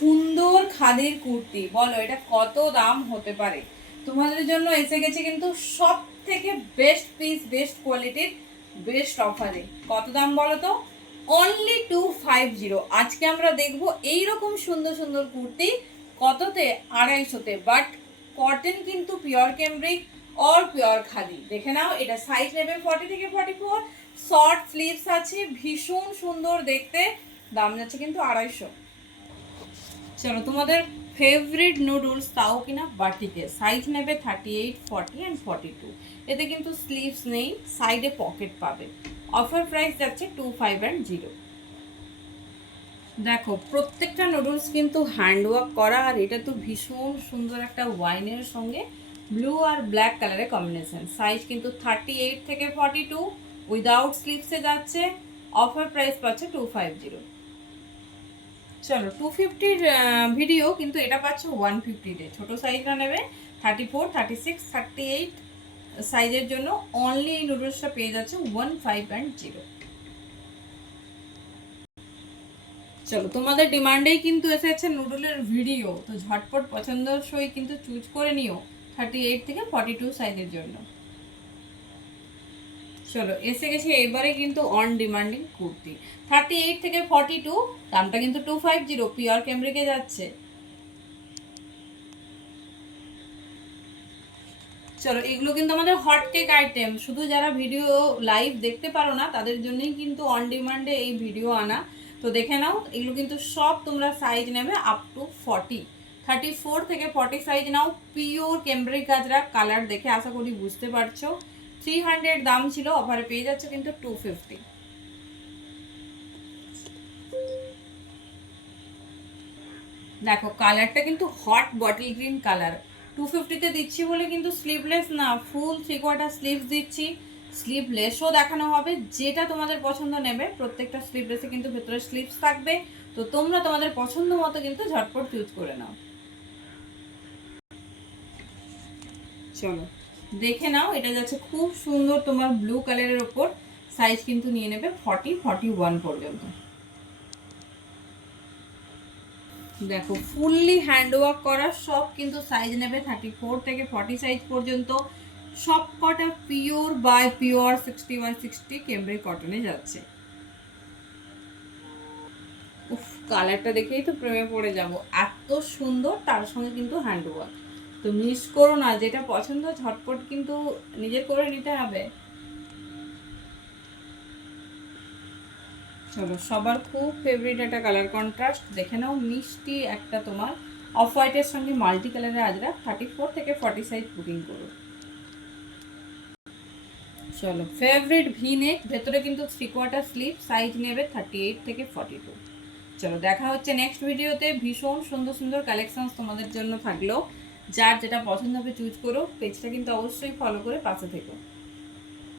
সুন্দর খাদির কুর্তি, বলো এটা কত দাম হতে পারে? তোমাদের জন্য এসে গেছে কিন্তু সব থেকে বেস্ট পিস, বেস্ট কোয়ালিটির, বেস্ট অফারে। কত দাম বলো তো? অনলি 250। আজকে আমরা দেখবো এইরকম সুন্দর সুন্দর কুর্তি কততে? 250-তে। বাট কটন কিন্তু pure cambric or pure khadi. দেখে নাও, এটা সাইজ নেবে 40 থেকে 44, শর্ট স্লিভস আছে, ভীষণ সুন্দর দেখতে। দাম যাচ্ছে কিন্তু 250। চলো, তোমাদের ফেভারিট নুডলস, তাও কিনা বাটিকে। সাইজ নেবে 38, 40 অ্যান্ড 42। এতে কিন্তু স্লিভস নেই, সাইডে পকেট পাবে। অফার প্রাইস যাচ্ছে 25 and 0। দেখো, প্রত্যেকটা নুডলস কিন্তু হ্যান্ডওয়ার্ক করা, আর এটা তো ভীষণ সুন্দর একটা ওয়াইনের সঙ্গে ব্লু আর ব্ল্যাক কালারের কম্বিনেশন। সাইজ কিন্তু 38 থেকে 42, উইদাউট স্লিভসে যাচ্ছে। অফার প্রাইস পাচ্ছে 250। চলো, 250-র ভিডিও, কিন্তু এটা পাচ্ছ 150-তে। ছোটো সাইজটা নেবে 34, 36, 38 সাইজের জন্য অনলি এই নুডলসটা পেয়ে যাচ্ছে 15 and 0। চলো, তোমাদের ডিমান্ডেই কিন্তু এসেছে নুডলের ভিডিও, তো ঝটপট পছন্দসই কিন্তু চুজ করে নিও 38 থেকে 42 সাইজের জন্য। চলো, এসে গেছে এবারে কিন্তু অন ডিমান্ডিং কুর্তি। 38 থেকে 42, দামটা কিন্তু 250, পিওর ক্যামব্রিকে যাচ্ছে। চলো, এগুলো কিন্তু আমাদের হট কেক আইটেম। শুধু যারা ভিডিও লাইভ দেখতে পারো না, তাদের জন্যই কিন্তু অন ডিমান্ডে এই ভিডিও আনা। তো দেখে নাও, এগুলো কিন্তু সব তোমরা সাইজ নেবে আপ টু 40, 34 থেকে 40 সাইজ নাও। পিওর ক্যামব্রিক গাজরা, কালার দেখে আশা করি বুঝতে পারছো। 300 দাম ছিল, অফারে পেয়ে যাচ্ছে কিন্তু 250। দেখো, কালারটা কিন্তু হট বটল গ্রিন কালার। 250-তে দিচ্ছি বলে কিন্তু স্লিভলেস না, ফুল 3/4 স্লিভস দিচ্ছি। স্লিভলেসও দেখানো হবে, যেটা তোমাদের পছন্দ নেবে। প্রত্যেকটা স্লিভলেসে কিন্তু ভেতরে স্লিভস থাকবে। তো তোমরা তোমাদের পছন্দ মতো কিন্তু ঝটপট চুজ করে নাও। চলো, দেখে নাও, এটা যাচ্ছে খুব সুন্দর তোমার ব্লু কালারের ওপর। সাইজ কিন্তু নিয়ে নেবে 40, 41 পর্যন্ত। দেখো, ফুললি হ্যান্ডওয়ার্ক করা, সব কিন্তু সাইজ নেবে 34 থেকে 40 সাইজ পর্যন্ত। সব কটা পিওর বাই পিওর 60/60 ক্যামব্রিক কটনে যাচ্ছে। উফ, কালারটা দেখেই তো প্রেমে পড়ে যাব, এত সুন্দর, তার সঙ্গে কিন্তু হ্যান্ডওয়ার্ক। তো মিস করো না, যেটা পছন্দ ঝটপট কিন্তু নিজের করে নিতে হবে। চলো, সবার খুব ফেভারিট একটা কালার কন্ট্রাস্ট দেখে নাও, মিষ্টি একটা তোমার অফ হোয়াইটের সঙ্গে মাল্টি কালারের আজরা। 34 থেকে 40 সাইজ বুকিং করো। চলো, ফেভারিট ভি নেক, ভেতরে কিন্তু 3/4 স্লিভ, সাইজ নেবে 38 থেকে 42। চলো, দেখা হচ্ছে নেক্সট ভিডিওতে। ভীষণ সুন্দর সুন্দর কালেকশনস তোমাদের জন্য থাকলো। যার যেটা পছন্দ হবে চুজ করো। পেজটা কিন্তু অবশ্যই ফলো করে পাশে থেকো।